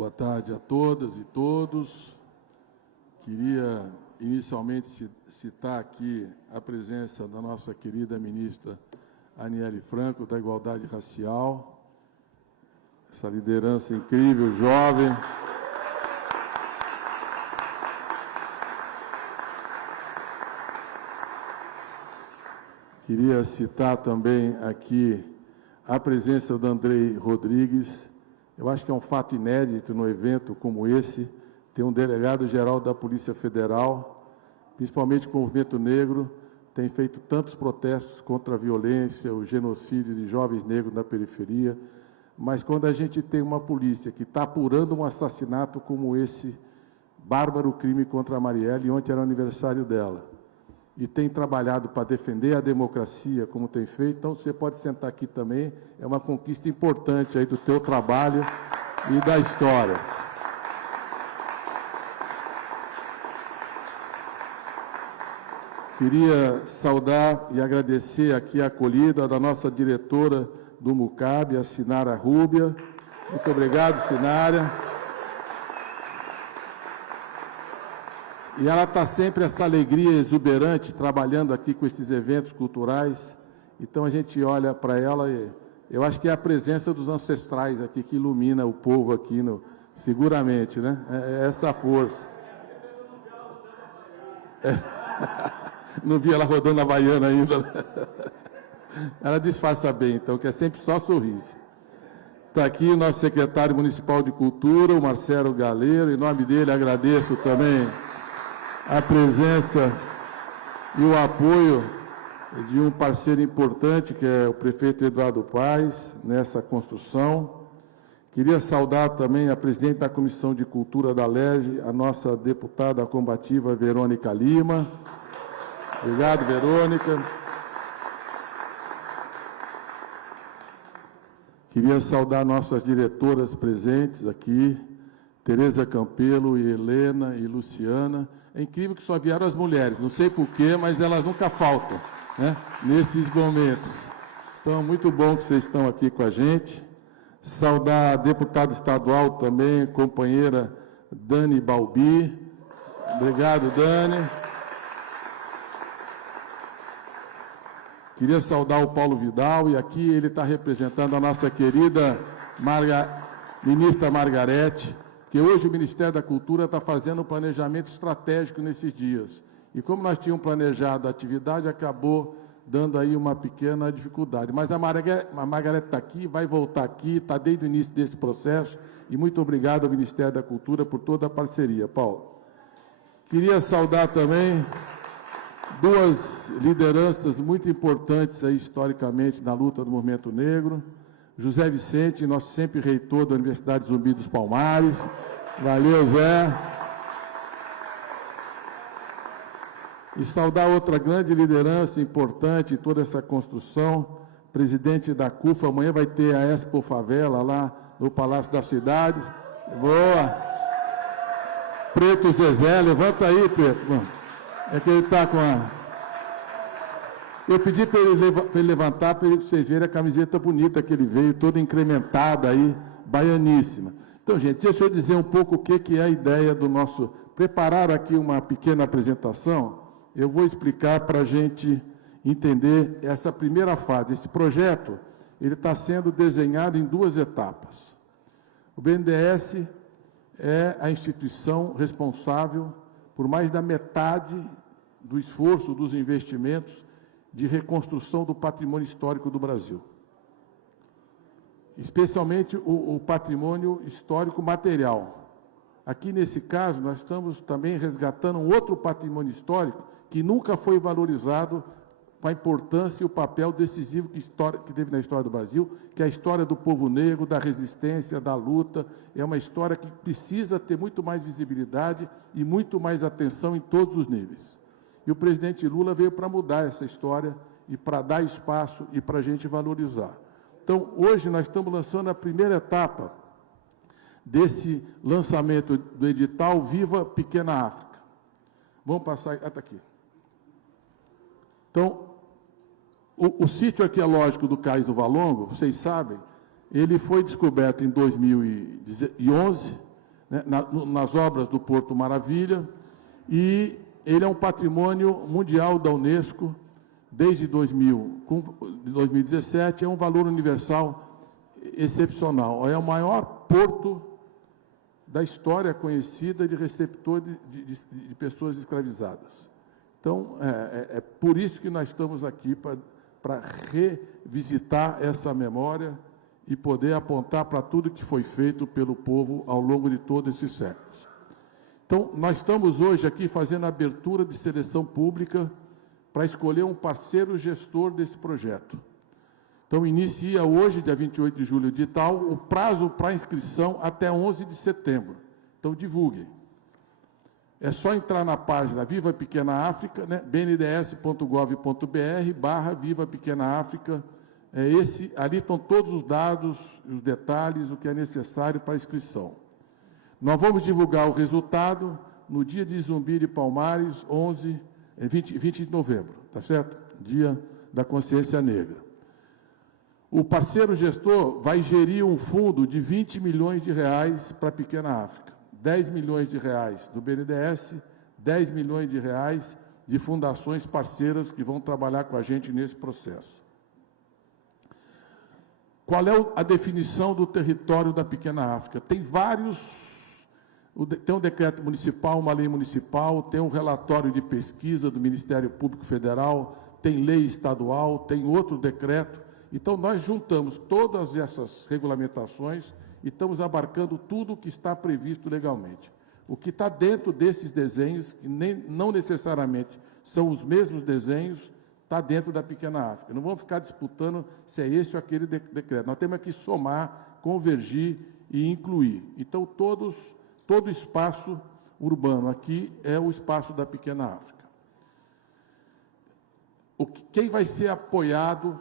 Boa tarde a todas e todos. Queria inicialmente citar aqui a presença da nossa querida ministra Aniele Franco, da Igualdade Racial, essa liderança incrível, jovem. Queria citar também aqui a presença do Andrei Rodrigues. Eu acho que é um fato inédito no evento como esse, ter um delegado-geral da Polícia Federal, principalmente com o movimento negro, tem feito tantos protestos contra a violência, o genocídio de jovens negros na periferia, mas quando a gente tem uma polícia que está apurando um assassinato como esse, bárbaro crime contra a Marielle, e ontem era o aniversário dela, e tem trabalhado para defender a democracia, como tem feito, então você pode sentar aqui também, é uma conquista importante aí do teu trabalho e da história. Queria saudar e agradecer aqui a acolhida da nossa diretora do MUCAB, a Sinara Rúbia. Muito obrigado, Sinara. E ela está sempre essa alegria exuberante, trabalhando aqui com esses eventos culturais. Então, a gente olha para ela e eu acho que é a presença dos ancestrais aqui que ilumina o povo aqui, seguramente, né? É essa força. Não vi ela rodando a baiana ainda. Ela disfarça bem, então, que é sempre só sorriso. Está aqui o nosso secretário municipal de Cultura, o Marcelo Galeiro. Em nome dele, agradeço também a presença e o apoio de um parceiro importante, que é o prefeito Eduardo Paes, nessa construção. Queria saudar também a presidente da Comissão de Cultura da LERJ, a nossa deputada combativa Verônica Lima. Obrigado, Verônica. Queria saudar nossas diretoras presentes aqui, Tereza Campelo, e Helena e Luciana. É incrível que só vieram as mulheres, não sei porquê, mas elas nunca faltam, né, nesses momentos. Então, muito bom que vocês estão aqui com a gente. Saudar a deputada estadual também, companheira Dani Balbi. Obrigado, Dani. Queria saudar o Paulo Vidal, e aqui ele está representando a nossa querida ministra Margarete, que hoje o Ministério da Cultura está fazendo um planejamento estratégico nesses dias. E como nós tínhamos planejado a atividade, acabou dando aí uma pequena dificuldade. Mas a Margarete está aqui, vai voltar aqui, está desde o início desse processo, e muito obrigado ao Ministério da Cultura por toda a parceria, Paulo. Queria saudar também duas lideranças muito importantes aí, historicamente, na luta do movimento negro. José Vicente, nosso sempre reitor da Universidade Zumbi dos Palmares. Valeu, Zé. E saudar outra grande liderança importante em toda essa construção, presidente da CUFA. Amanhã vai ter a Expo Favela lá no Palácio das Cidades. Boa. Preto Zezé, levanta aí, Preto. É que ele está com a... Eu pedi para ele levantar, para vocês verem a camiseta bonita que ele veio, toda incrementada aí, baianíssima. Então, gente, deixa eu dizer um pouco o que é a ideia do nosso... Preparar aqui uma pequena apresentação, eu vou explicar para a gente entender essa primeira fase. Esse projeto, ele está sendo desenhado em duas etapas. O BNDES é a instituição responsável por mais da metade do esforço dos investimentos de reconstrução do patrimônio histórico do Brasil. Especialmente o patrimônio histórico material. Aqui, nesse caso, nós estamos também resgatando um outro patrimônio histórico que nunca foi valorizado com a importância e o papel decisivo que teve na história do Brasil, que é a história do povo negro, da resistência, da luta. É uma história que precisa ter muito mais visibilidade e muito mais atenção em todos os níveis. E o presidente Lula veio para mudar essa história e para dar espaço e para a gente valorizar. Então, hoje nós estamos lançando a primeira etapa desse lançamento do edital Viva Pequena África. Vamos passar... Ah, está aqui. Então, o sítio arqueológico do Cais do Valongo, vocês sabem, ele foi descoberto em 2011 né, nas obras do Porto Maravilha, e ele é um patrimônio mundial da Unesco desde 2017, é um valor universal excepcional. É o maior porto da história conhecida de receptor de pessoas escravizadas. Então, é por isso que nós estamos aqui, para revisitar essa memória e poder apontar para tudo que foi feito pelo povo ao longo de todos esses séculos. Então, nós estamos hoje aqui fazendo a abertura de seleção pública para escolher um parceiro gestor desse projeto. Então, inicia hoje, dia 28 de julho, o edital, o prazo para inscrição até 11 de setembro. Então, divulguem. É só entrar na página Viva Pequena África, né, bnds.gov.br/Viva Pequena África. Ali estão todos os dados, os detalhes, o que é necessário para a inscrição. Nós vamos divulgar o resultado no dia de Zumbi de Palmares, 20 de novembro, tá certo? Dia da Consciência Negra. O parceiro gestor vai gerir um fundo de 20 milhões de reais para a Pequena África. 10 milhões de reais do BNDES, 10 milhões de reais de fundações parceiras que vão trabalhar com a gente nesse processo. Qual é a definição do território da Pequena África? Tem vários, tem um decreto municipal, uma lei municipal, tem um relatório de pesquisa do Ministério Público Federal, tem lei estadual, tem outro decreto. Então, nós juntamos todas essas regulamentações e estamos abarcando tudo o que está previsto legalmente. O que está dentro desses desenhos, que não necessariamente são os mesmos desenhos, está dentro da Pequena África. Não vamos ficar disputando se é esse ou aquele decreto. Nós temos que somar, convergir e incluir. Então, todo o espaço urbano aqui é o espaço da Pequena África. Quem vai ser apoiado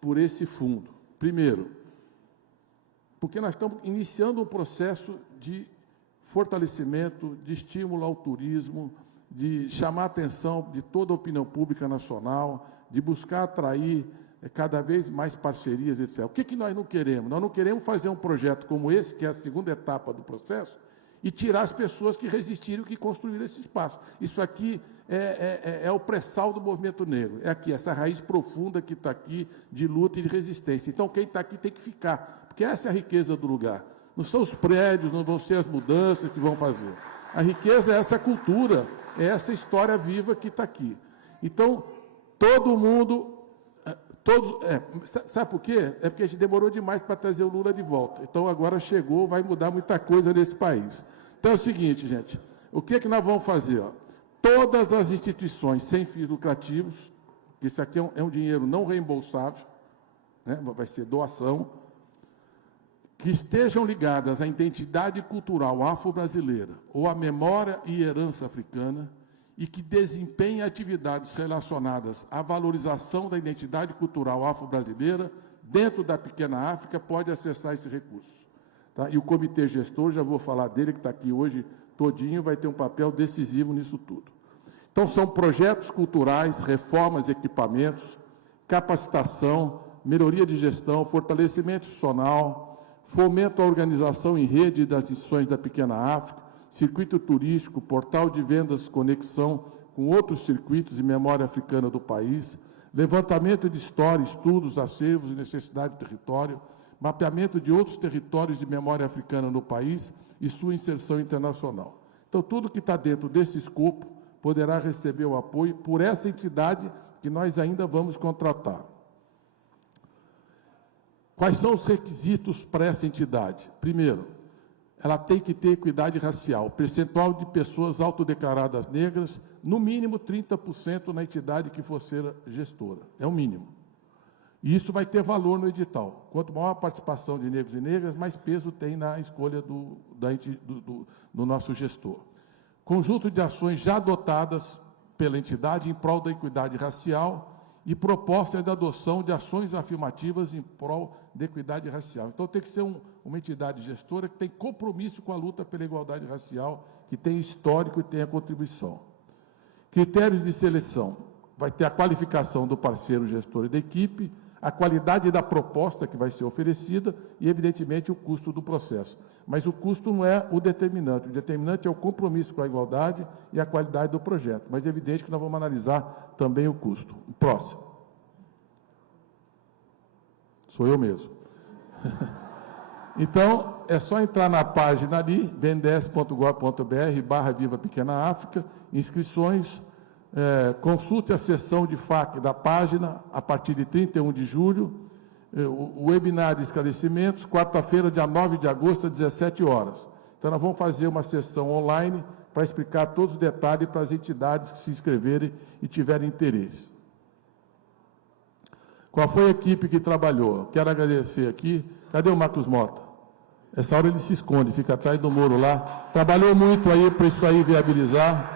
por esse fundo? Primeiro, porque nós estamos iniciando um processo de fortalecimento, de estímulo ao turismo, de chamar a atenção de toda a opinião pública nacional, de buscar atrair cada vez mais parcerias, etc. O que nós não queremos? Nós não queremos fazer um projeto como esse, que é a segunda etapa do processo, e tirar as pessoas que resistiram, que construíram esse espaço. Isso aqui é o pré-sal do movimento negro. É aqui, essa raiz profunda que está aqui, de luta e de resistência. Então, quem está aqui tem que ficar, porque essa é a riqueza do lugar. Não são os prédios, não vão ser as mudanças que vão fazer. A riqueza é essa cultura, é essa história viva que está aqui. Então, todo mundo... sabe por quê? É porque a gente demorou demais para trazer o Lula de volta. Então, agora chegou, vai mudar muita coisa nesse país. Então, é o seguinte, gente, o que nós vamos fazer? Ó? Todas as instituições sem fins lucrativos, que isso aqui é um dinheiro não reembolsável, né? Vai ser doação, que estejam ligadas à identidade cultural afro-brasileira ou à memória e herança africana, e que desempenhem atividades relacionadas à valorização da identidade cultural afro-brasileira dentro da Pequena África, pode acessar esse recurso. Tá? E o comitê gestor, já vou falar dele, que está aqui hoje todinho, vai ter um papel decisivo nisso tudo. Então, são projetos culturais, reformas, equipamentos, capacitação, melhoria de gestão, fortalecimento institucional, fomento à organização em rede das instituições da Pequena África, circuito turístico, portal de vendas, conexão com outros circuitos de memória africana do país, levantamento de história, estudos, acervos e necessidade do território, mapeamento de outros territórios de memória africana no país e sua inserção internacional. Então, tudo que está dentro desse escopo poderá receber o apoio por essa entidade que nós ainda vamos contratar. Quais são os requisitos para essa entidade? Primeiro, ela tem que ter equidade racial, percentual de pessoas autodeclaradas negras, no mínimo 30% na entidade que for ser gestora, é o mínimo. E isso vai ter valor no edital. Quanto maior a participação de negros e negras, mais peso tem na escolha do nosso gestor. Conjunto de ações já adotadas pela entidade em prol da equidade racial e proposta de adoção de ações afirmativas em prol da equidade racial. Então, tem que ser uma entidade gestora que tem compromisso com a luta pela igualdade racial, que tem histórico e tem a contribuição. Critérios de seleção. Vai ter a qualificação do parceiro gestor e da equipe, a qualidade da proposta que vai ser oferecida e, evidentemente, o custo do processo. Mas o custo não é o determinante é o compromisso com a igualdade e a qualidade do projeto. Mas é evidente que nós vamos analisar também o custo. Próximo. Sou eu mesmo. Então, é só entrar na página ali, bndes.gov.br/Viva Pequena África, inscrições, consulte a seção de FAQ da página, a partir de 31 de julho, o webinar de esclarecimentos, quarta-feira, dia 9 de agosto, às 17 horas. Então, nós vamos fazer uma sessão online para explicar todos os detalhes para as entidades que se inscreverem e tiverem interesse. Qual foi a equipe que trabalhou? Quero agradecer aqui. Cadê o Marcos Mota? Essa hora ele se esconde, fica atrás do muro lá. Trabalhou muito aí para isso aí viabilizar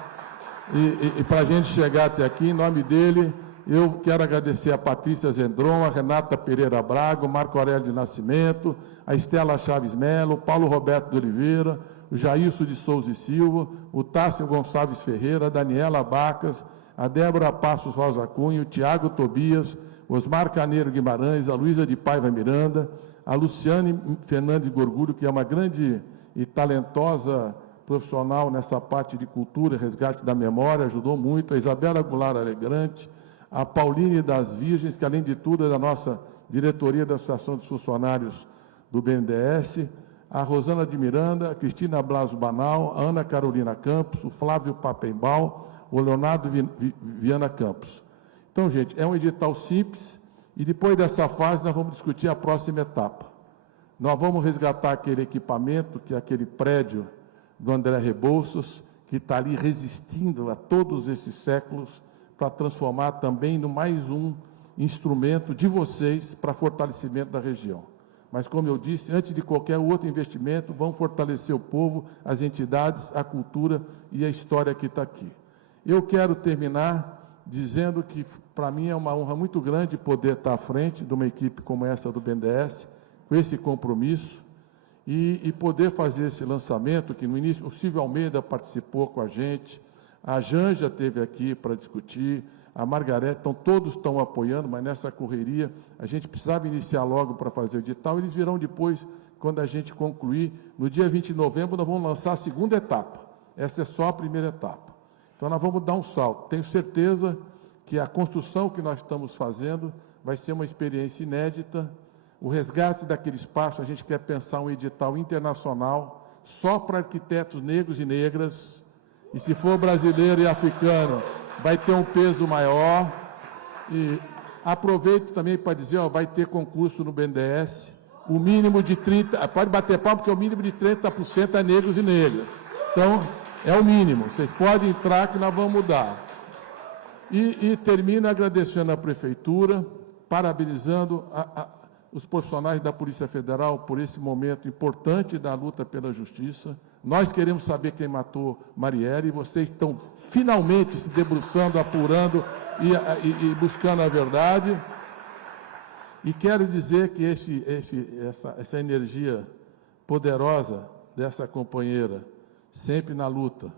e para a gente chegar até aqui. Em nome dele, eu quero agradecer a Patrícia Zendron, a Renata Pereira Braga, o Marco Aurélio de Nascimento, a Estela Chaves Melo, o Paulo Roberto de Oliveira, o Jailson de Souza e Silva, o Tássio Gonçalves Ferreira, a Daniela Bacas, a Débora Passos Rosa Cunha, o Tiago Tobias, Osmar Carneiro Guimarães, a Luísa de Paiva Miranda, a Luciane Fernandes Gorgulho, que é uma grande e talentosa profissional nessa parte de cultura e resgate da memória, ajudou muito, a Isabela Goulart Alegrante, a Pauline das Virgens, que, além de tudo, é da nossa diretoria da Associação dos Funcionários do BNDES, a Rosana de Miranda, a Cristina Blaso Banal, a Ana Carolina Campos, o Flávio Papembal, o Leonardo Viana Campos. Então, gente, é um edital simples, e depois dessa fase nós vamos discutir a próxima etapa. Nós vamos resgatar aquele equipamento, que é aquele prédio do André Rebouças, que está ali resistindo a todos esses séculos, para transformar também no mais um instrumento de vocês para fortalecimento da região. Mas, como eu disse, antes de qualquer outro investimento, vamos fortalecer o povo, as entidades, a cultura e a história que está aqui. Eu quero terminar dizendo que, para mim, é uma honra muito grande poder estar à frente de uma equipe como essa do BNDES, com esse compromisso, e poder fazer esse lançamento, que no início o Silvio Almeida participou com a gente, a Janja esteve aqui para discutir, a Margarete, então todos estão apoiando, mas nessa correria a gente precisava iniciar logo para fazer o edital, eles virão depois, quando a gente concluir. No dia 20 de novembro nós vamos lançar a segunda etapa, essa é só a primeira etapa. Então, nós vamos dar um salto. Tenho certeza que a construção que nós estamos fazendo vai ser uma experiência inédita. O resgate daquele espaço, a gente quer pensar um edital internacional só para arquitetos negros e negras. E se for brasileiro e africano, vai ter um peso maior. E aproveito também para dizer, vai ter concurso no BNDES. O mínimo de 30%, pode bater palma, porque o mínimo de 30% é negros e negras. Então, é o mínimo, vocês podem entrar que nós vamos mudar. E termino agradecendo à Prefeitura, parabenizando os profissionais da Polícia Federal por esse momento importante da luta pela justiça. Nós queremos saber quem matou Marielle e vocês estão finalmente se debruçando, apurando e buscando a verdade. E quero dizer que essa energia poderosa dessa companheira, sempre na luta,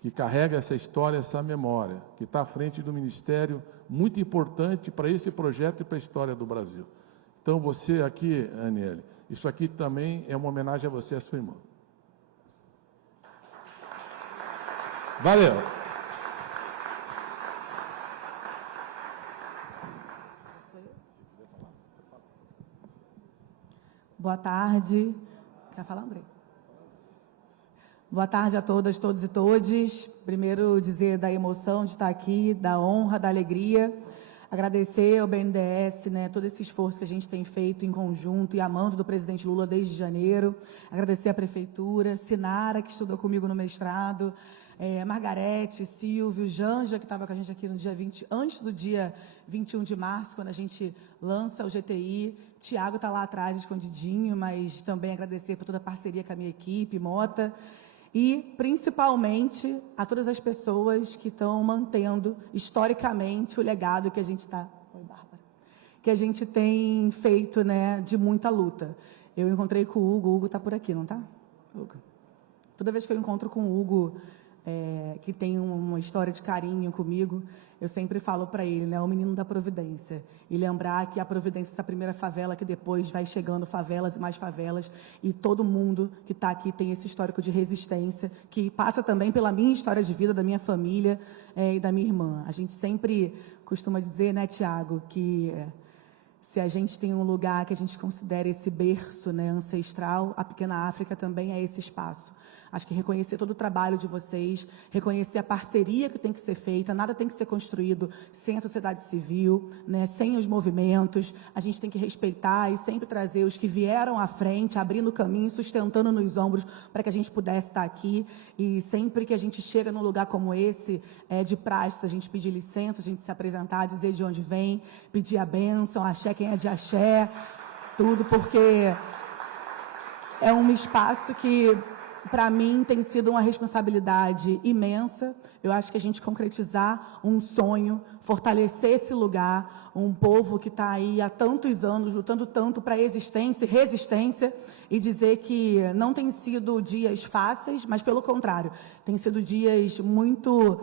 que carrega essa história, essa memória, que está à frente do Ministério, muito importante para esse projeto e para a história do Brasil. Então, você aqui, Aniele, isso aqui também é uma homenagem a você e a sua irmã. Valeu! Boa tarde. Quer falar, André? Boa tarde a todas, todos e todes. Primeiro, dizer da emoção de estar aqui, da honra, da alegria. Agradecer ao BNDES, todo esse esforço que a gente tem feito em conjunto e a mando do presidente Lula desde janeiro. Agradecer à Prefeitura, Sinara, que estudou comigo no mestrado, Margarete, Silvio, Janja, que estava com a gente aqui no dia 20, antes do dia 21 de março, quando a gente lança o GTI. Tiago está lá atrás, escondidinho, mas também agradecer por toda a parceria com a minha equipe, Mota. E, principalmente, a todas as pessoas que estão mantendo, historicamente, o legado que a gente está... Oi, Bárbara. Que a gente tem feito, de muita luta. Eu encontrei com o Hugo está por aqui, não está? Hugo. Toda vez que eu encontro com o Hugo, que tem uma história de carinho comigo, eu sempre falo para ele, né, o menino da Providência, e lembrar que a Providência é essa primeira favela que depois vai chegando favelas e mais favelas, e todo mundo que está aqui tem esse histórico de resistência, que passa também pela minha história de vida, da minha família e da minha irmã. A gente sempre costuma dizer, né, Tiago, que se a gente tem um lugar que a gente considera esse berço, né, ancestral, a Pequena África também é esse espaço. Acho que reconhecer todo o trabalho de vocês, reconhecer a parceria que tem que ser feita, nada tem que ser construído sem a sociedade civil, né, sem os movimentos. A gente tem que respeitar e sempre trazer os que vieram à frente, abrindo o caminho, sustentando nos ombros para que a gente pudesse estar aqui. E sempre que a gente chega num lugar como esse, é de praxe, a gente pedir licença, a gente se apresentar, dizer de onde vem, pedir a bênção, axé quem é de axé, tudo, porque é um espaço que, para mim, tem sido uma responsabilidade imensa. Eu acho que a gente concretizar um sonho, fortalecer esse lugar, um povo que está aí há tantos anos, lutando tanto para a existência e resistência, e dizer que não tem sido dias fáceis, mas, pelo contrário, tem sido dias de muito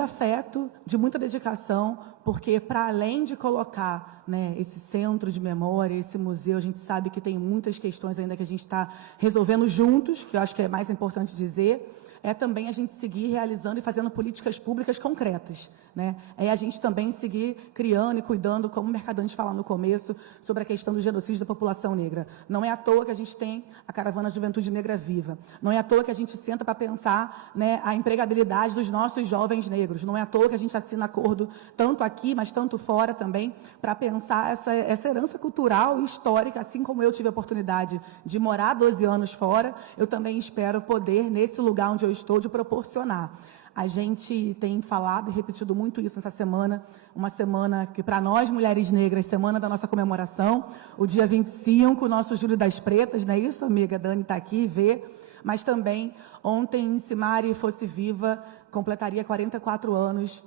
afeto, de muita dedicação, porque, para além de colocar, né, esse centro de memória, esse museu, a gente sabe que tem muitas questões ainda que a gente está resolvendo juntos, que eu acho que é mais importante dizer, é também a gente seguir realizando e fazendo políticas públicas concretas, né? É a gente também seguir criando e cuidando, como o Mercadante falou no começo, sobre a questão do genocídio da população negra. Não é à toa que a gente tem a Caravana Juventude Negra Viva. Não é à toa que a gente senta para pensar, né, a empregabilidade dos nossos jovens negros. Não é à toa que a gente assina acordo, tanto aqui, mas tanto fora também, para pensar essa herança cultural e histórica, assim como eu tive a oportunidade de morar 12 anos fora, eu também espero poder, nesse lugar onde eu estou, de proporcionar. A gente tem falado e repetido muito isso nessa semana, uma semana que, para nós, mulheres negras, semana da nossa comemoração, o dia 25, o nosso Júlio das Pretas, não é isso, amiga? Dani está aqui, vê. Mas também, ontem, Simari Fosse Viva completaria 44 anos,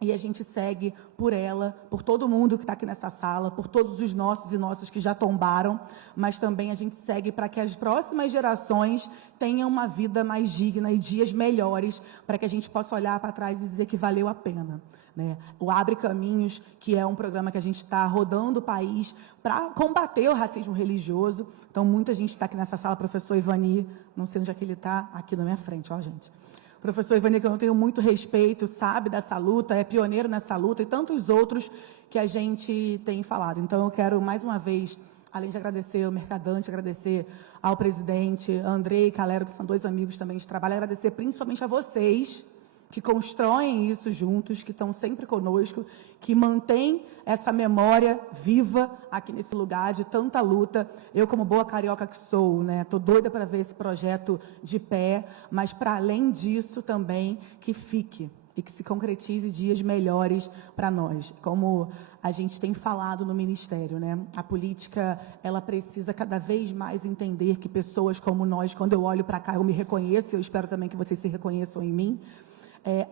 e a gente segue por ela, por todo mundo que está aqui nessa sala, por todos os nossos e nossas que já tombaram, mas também a gente segue para que as próximas gerações tenham uma vida mais digna e dias melhores, para que a gente possa olhar para trás e dizer que valeu a pena, né? O Abre Caminhos, que é um programa que a gente está rodando o país para combater o racismo religioso. Então, muita gente está aqui nessa sala, professor Ivani, não sei onde é que ele está, aqui na minha frente, ó, gente. Professor Ivani, que eu tenho muito respeito, sabe dessa luta, é pioneiro nessa luta, e tantos outros que a gente tem falado. Então, eu quero, mais uma vez, além de agradecer ao Mercadante, agradecer ao presidente, Andrei e Calero, que são dois amigos também de trabalho, agradecer principalmente a vocês, que constroem isso juntos, que estão sempre conosco, que mantêm essa memória viva aqui nesse lugar de tanta luta. Eu, como boa carioca que sou, né, estou doida para ver esse projeto de pé, mas, para além disso, também que fique e que se concretize dias melhores para nós. Como a gente tem falado no Ministério, né? A política, ela precisa cada vez mais entender que pessoas como nós, quando eu olho para cá, eu me reconheço, eu espero também que vocês se reconheçam em mim.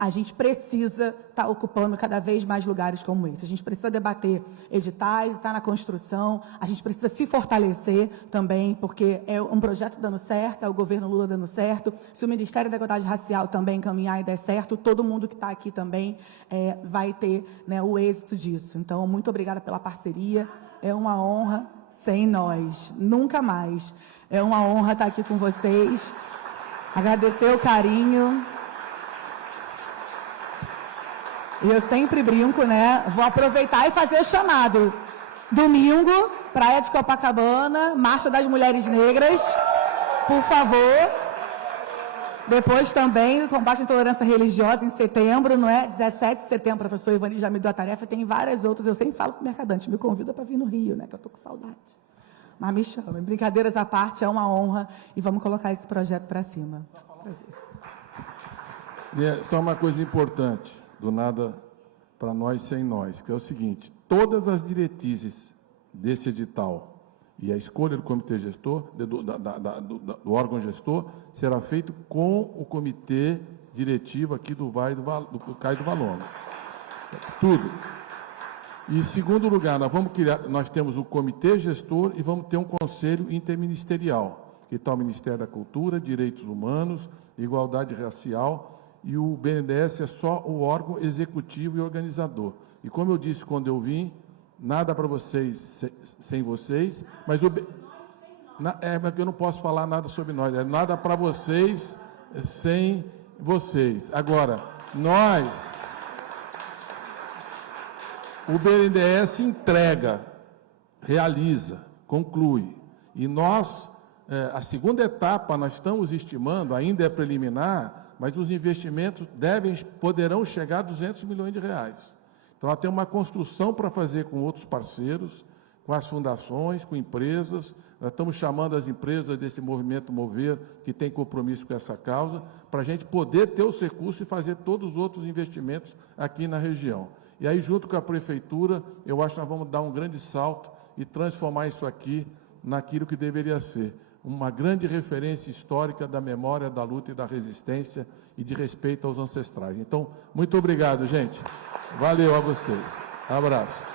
A gente precisa estar ocupando cada vez mais lugares como esse. A gente precisa debater editais, estar na construção, a gente precisa se fortalecer também, porque é um projeto dando certo, é o governo Lula dando certo. Se o Ministério da Igualdade Racial também caminhar e der certo, todo mundo que está aqui também vai ter, né, o êxito disso. Então, muito obrigada pela parceria. É uma honra sem nós, nunca mais. É uma honra estar aqui com vocês. Agradecer o carinho. E eu sempre brinco, né? Vou aproveitar e fazer o chamado. Domingo, Praia de Copacabana, Marcha das Mulheres Negras, por favor. Depois também, o combate à intolerância religiosa em setembro, não é? 17 de setembro, o professor Ivani já me deu a tarefa, tem várias outras. Eu sempre falo para o Mercadante, me convida para vir no Rio, né? Que eu estou com saudade. Mas me chama. Brincadeiras à parte, é uma honra. E vamos colocar esse projeto para cima. Prazer. Só uma coisa importante. Do nada para nós sem nós, que é o seguinte: todas as diretrizes desse edital e a escolha do comitê gestor, do órgão gestor, será feito com o comitê diretivo aqui do CAI do Valongo. Tudo. E, em segundo lugar, nós temos o comitê gestor e vamos ter um conselho interministerial, que está o Ministério da Cultura, Direitos Humanos, Igualdade Racial e o BNDES é só o órgão executivo e organizador. E como eu disse quando eu vim, nada para vocês sem vocês, mas mas eu não posso falar nada sobre nós, é nada para vocês sem vocês. Agora, o BNDES entrega, realiza, conclui. E nós, a segunda etapa, nós estamos estimando, ainda é preliminar, mas os investimentos poderão chegar a 200 milhões de reais. Então, nós temos uma construção para fazer com outros parceiros, com as fundações, com empresas. Nós estamos chamando as empresas desse movimento Mover, que tem compromisso com essa causa, para a gente poder ter os recursos e fazer todos os outros investimentos aqui na região. E aí, junto com a Prefeitura, eu acho que nós vamos dar um grande salto e transformar isso aqui naquilo que deveria ser uma grande referência histórica da memória, da luta e da resistência e de respeito aos ancestrais. Então, muito obrigado, gente. Valeu a vocês. Abraço.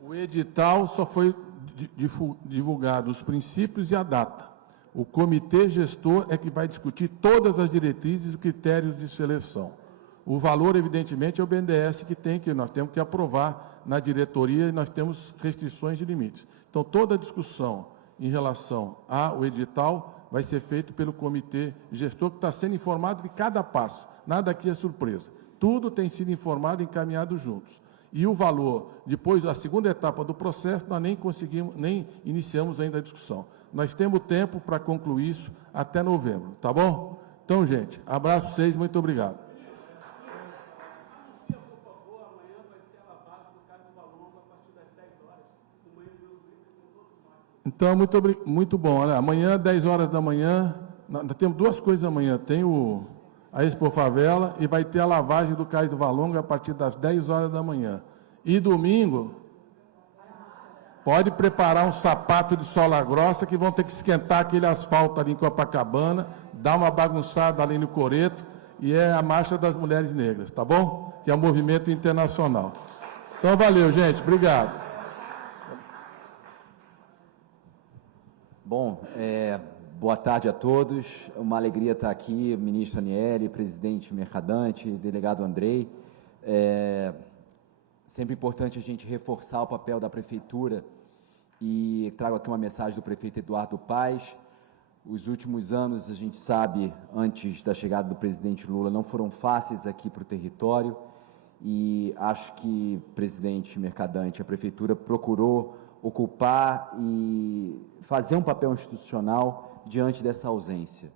O edital só foi divulgado os princípios e a data. O comitê gestor é que vai discutir todas as diretrizes e critérios de seleção. O valor, evidentemente, é o BNDES que nós temos que aprovar na diretoria e nós temos restrições de limites. Então, toda a discussão em relação ao edital vai ser feita pelo comitê gestor, que está sendo informado de cada passo. Nada aqui é surpresa. Tudo tem sido informado e encaminhado juntos. E o valor, depois da segunda etapa do processo, nós nem iniciamos ainda a discussão. Nós temos tempo para concluir isso até novembro, tá bom? Então, gente, abraço vocês, muito obrigado. Então, muito bom. Olha, amanhã, 10 horas da manhã, nós temos duas coisas amanhã. Tem a Expo Favela e vai ter a lavagem do Cais do Valonga a partir das 10 horas da manhã. E domingo, pode preparar um sapato de sola grossa que vão ter que esquentar aquele asfalto ali em Copacabana, dar uma bagunçada ali no Coreto, e é a Marcha das Mulheres Negras, tá bom? Que é um movimento internacional. Então, valeu, gente. Obrigado. Bom, boa tarde a todos. Uma alegria estar aqui, ministro Aniele, presidente Mercadante, delegado Andrei. Sempre importante a gente reforçar o papel da Prefeitura e trago aqui uma mensagem do prefeito Eduardo Paes. Os últimos anos, a gente sabe, antes da chegada do presidente Lula, não foram fáceis aqui para o território e acho que, presidente Mercadante, a Prefeitura procurou ocupar e fazer um papel institucional diante dessa ausência.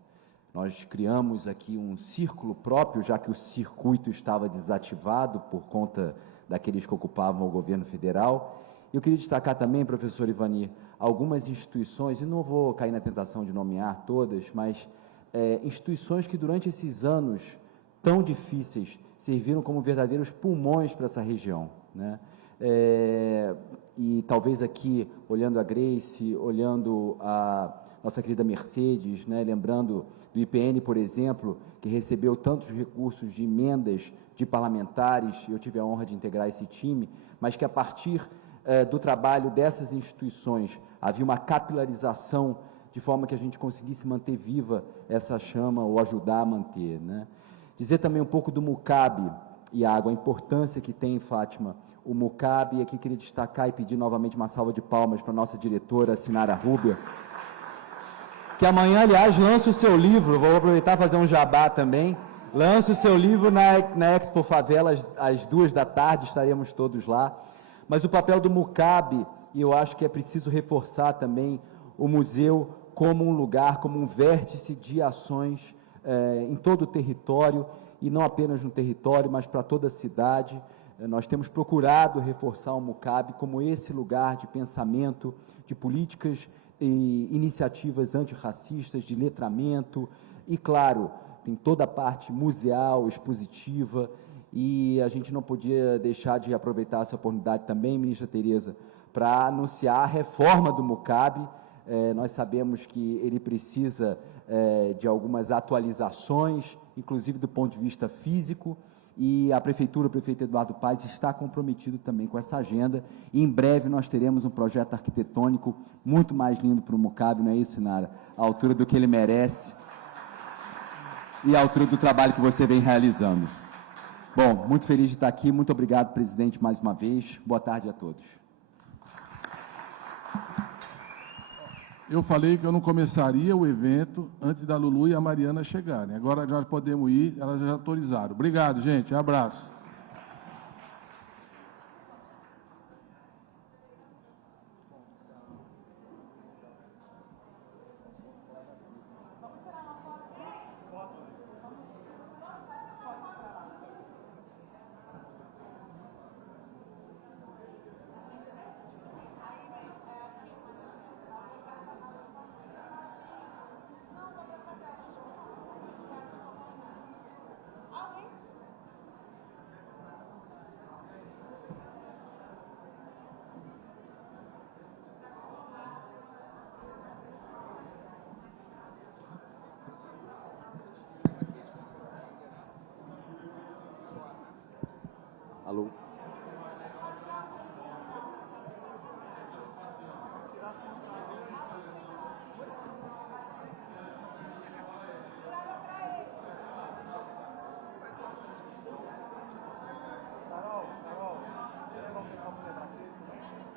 Nós criamos aqui um círculo próprio, já que o circuito estava desativado por conta daqueles que ocupavam o governo federal. Eu queria destacar também, professor Ivani, algumas instituições, e não vou cair na tentação de nomear todas, mas instituições que durante esses anos tão difíceis serviram como verdadeiros pulmões para essa região, né? E talvez aqui, olhando a Grace, olhando a nossa querida Mercedes, né, lembrando do IPN, por exemplo, que recebeu tantos recursos de emendas de parlamentares, eu tive a honra de integrar esse time, mas que a partir do trabalho dessas instituições havia uma capilarização de forma que a gente conseguisse manter viva essa chama ou ajudar a manter, né? Dizer também um pouco do MUCAB, Iago, a importância que tem, Fátima, o MUCAB, e aqui queria destacar e pedir novamente uma salva de palmas para a nossa diretora, Sinara Rubia, que amanhã, aliás, lança o seu livro, vou aproveitar para fazer um jabá também, lança o seu livro na Expo Favela, às 14h, estaremos todos lá, mas o papel do MUCAB, e eu acho que é preciso reforçar também o museu como um lugar, como um vértice de ações em todo o território, e não apenas no território, mas para toda a cidade. Nós temos procurado reforçar o MUCAB como esse lugar de pensamento, de políticas e iniciativas antirracistas, de letramento, e, claro, tem toda a parte museal, expositiva, e a gente não podia deixar de aproveitar essa oportunidade também, ministra Tereza, para anunciar a reforma do MUCAB, Nós sabemos que ele precisa de algumas atualizações, inclusive do ponto de vista físico, e a Prefeitura, o prefeito Eduardo Paes, está comprometido também com essa agenda, e em breve nós teremos um projeto arquitetônico muito mais lindo para o Mucabe, não é isso, Sinara? À altura do que ele merece e à altura do trabalho que você vem realizando. Bom, muito feliz de estar aqui, muito obrigado, presidente, mais uma vez. Boa tarde a todos. Eu falei que eu não começaria o evento antes da Lulu e a Mariana chegarem. Agora já podemos ir, elas já autorizaram. Obrigado, gente. Um abraço. Alô?